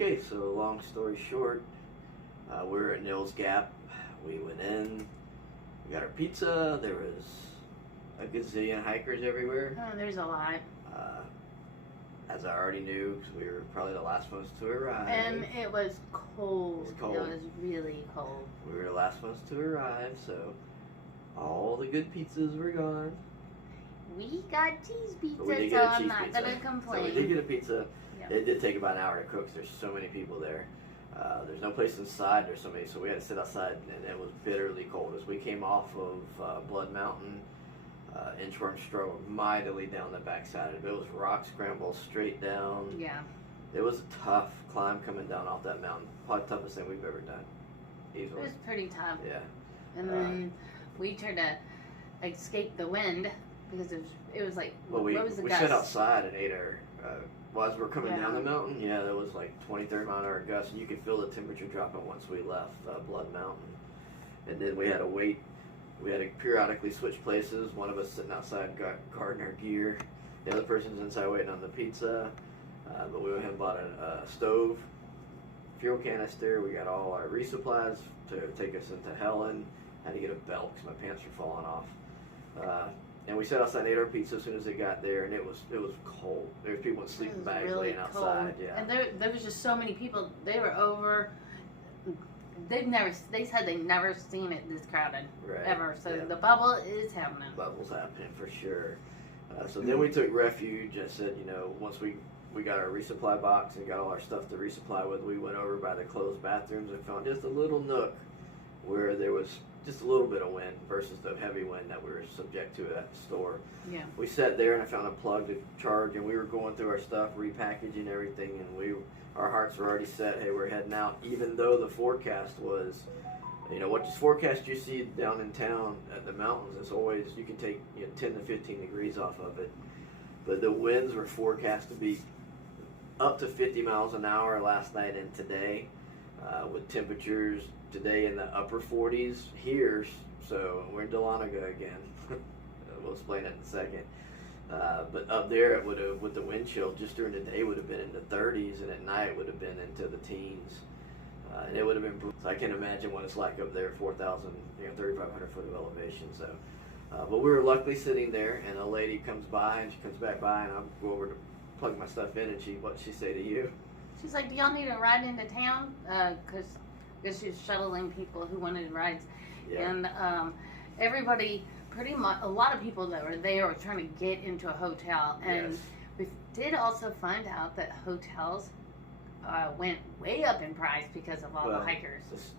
Okay, so long story short, we were at Nils Gap. We went in, we got our pizza. There was a gazillion hikers everywhere. Oh, there's a lot. As I already knew, because we were probably the last ones to arrive. And it was cold. It was cold. It was really cold. We were the last ones to arrive, so all the good pizzas were gone. We got cheese pizza, We did so get a I'm cheese not pizza. going to complain. So we did get a pizza. Yep. It did take about an hour to cook. There's so many people there. There's no place inside. There's so many, so we had to sit outside, and it was bitterly cold. As we came off of Blood Mountain, Inchworm struggled mightily down the backside of it. It was rock scramble straight down. Yeah. It was a tough climb coming down off that mountain. Probably the toughest thing we've ever done. Easily. It was pretty tough. Yeah. And then we tried to escape the wind because it was like, Well, what was the we gust? sat outside and ate our, as we were coming Yeah. down the mountain, there was like 20, 30 mile an hour gusts, and you could feel the temperature dropping once we left Blood Mountain. And then we had to wait. We had to periodically switch places. One of us sitting outside guarding our gear. The other person's inside waiting on the pizza. But we went ahead and bought a stove, fuel canister. We got all our resupplies to take us into Helen. Had to get a belt because my pants were falling off. And we sat outside and ate our pizza as soon as it got there, and it was cold. There was people in sleeping bags really laying outside. cold. Yeah. And there was just so many people. They were over. They said they've never seen it this crowded Right. ever. So Yeah. the bubble is happening. Bubbles happening for sure. So then we took refuge. I said, once we got our resupply box and got all our stuff to resupply with, we went over by the closed bathrooms and found just a little nook where there was just a little bit of wind versus the heavy wind that we were subject to at the store. Yeah. We sat there and I found a plug to charge, and we were going through our stuff, repackaging everything, and our hearts were already set. Hey, we're heading out, even though the forecast was, what forecast you see down in town at the mountains is always, you can take 10 to 15 degrees off of it, but the winds were forecast to be up to 50 miles an hour last night and today, with temperatures today in the upper 40s here. So we're in Dahlonega again. We'll explain that in a second. But up there, it would have, with the wind chill, just during the day would have been in the 30s, and at night would have been into the teens. And it would have been brutal. So I can imagine what it's like up there, 4,000, 3,500 foot of elevation. So, but we were luckily sitting there, and a lady comes by, and she comes back by, and I'll go over to plug my stuff in, and what'd she say to you? She's like, do y'all need a ride into town? Because she was shuttling people who wanted rides. Yeah. And everybody, pretty much, a lot of people that were there were trying to get into a hotel. And Yes. we did also find out that hotels went way up in price because of all the hikers. Just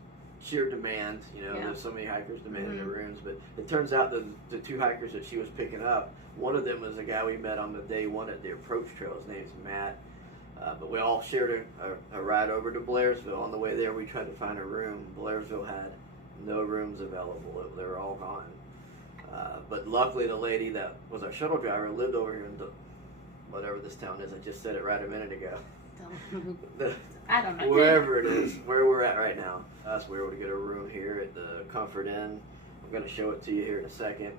sheer demand, Yeah. there's so many hikers demanding the rooms, but it turns out that the two hikers that she was picking up, one of them was a guy we met on the day one at the approach trail. His name's Matt. But we all shared a ride over to Blairsville. On the way there, we tried to find a room. Blairsville had no rooms available. They were all gone. But luckily, the lady that was our shuttle driver lived over here in whatever this town is. I just said it right a minute ago. I don't know. Wherever it is, where we're at right now. We were able to get a room here at the Comfort Inn. I'm going to show it to you here in a second.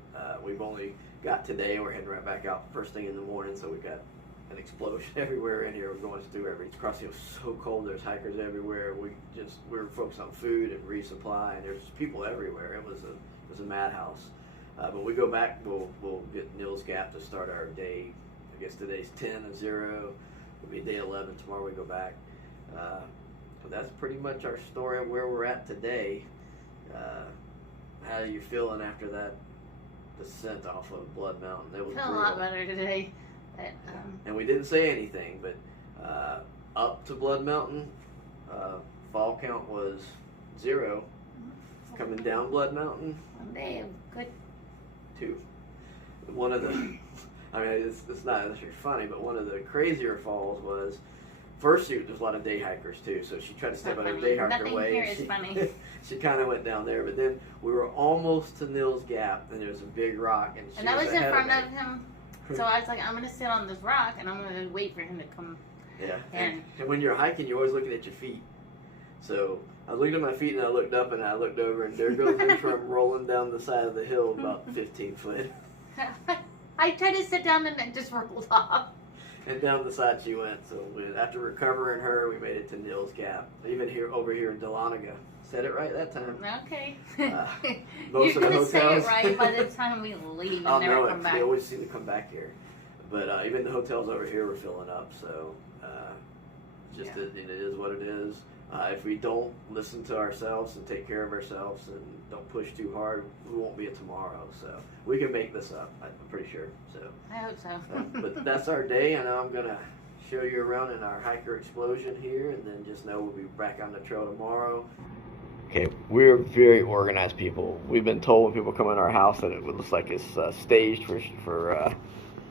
We've only got today, and we're heading right back out first thing in the morning, so we've got an explosion everywhere in here. We're going through everything. Crossing, it was so cold. There's hikers everywhere. We were focused on food and resupply, and there's people everywhere. It was a madhouse. But we go back. We'll get Nils Gap to start our day. I guess today's 10 and 0. It'll be day 11 tomorrow. We go back. But that's pretty much our story of where we're at today. How are you feeling after that descent off of Blood Mountain? It was I feel a brutal. lot better today. But, And we didn't say anything, but up to Blood Mountain, fall count was 0. Coming down Blood Mountain, one day, good. 2. One of the, it's not necessarily funny, but one of the crazier falls was, first there's a lot of day hikers too, so she tried to step out of the day hiker Nothing way. here is funny. She kind of went down there, but then we were almost to Nils Gap, and there was a big rock, and I was in ahead front me. of him, so I was like, I'm going to sit on this rock, and I'm going to wait for him to come. Yeah, And when you're hiking, you're always looking at your feet. So I looked at my feet, and I looked up, and I looked over, and there goes Inchworm rolling down the side of the hill about 15 foot. I tried to sit down, and it just rolled off. And down the side she went. So after recovering her, we made it to Nils Gap. Even over here in Dahlonega. Said it right that time. Okay. Most You're of the going to say it hotels. right by the time we leave and I'll never know come it. back. They always seem to come back here. But even the hotels over here were filling up. So it is what it is. If we don't listen to ourselves and take care of ourselves and don't push too hard, we won't be a tomorrow. So we can make this up. I'm pretty sure. So I hope so. but that's our day. I know I'm gonna show you around in our hiker explosion here, and then just know we'll be back on the trail tomorrow. Okay, we're very organized people. We've been told when people come in our house that it looks like it's staged for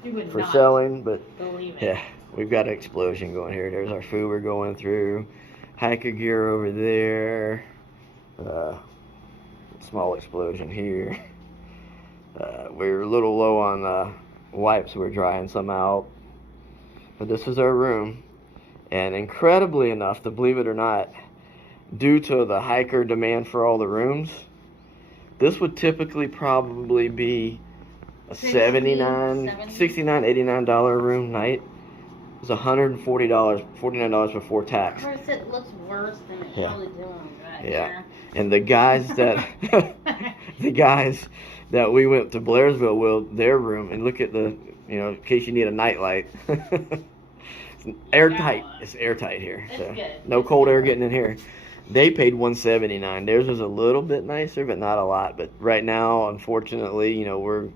You would for not selling, but believe it. yeah, we've got an explosion going here. There's our food we're going through. Hiker gear over there. Small explosion here. We're a little low on wipes. We're drying some out. But this is our room. And incredibly enough, to believe it or not, due to the hiker demand for all the rooms, this would typically probably be a $69, $89 room night. It's $140, $49 before tax. Of course, it looks worse than it probably doing right Yeah. And the guys that we went to Blairsville with, their room, and look at the, in case you need a nightlight. It's airtight. It's airtight here. It's good. No cold air getting in here. They paid $179. Theirs was a little bit nicer, but not a lot. But right now, unfortunately, we're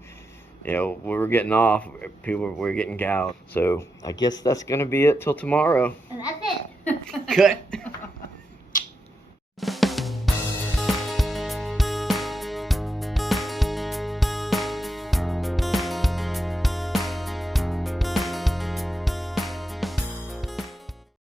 getting off. We're getting gouged. So I guess that's gonna be it till tomorrow. And that's it. Cut.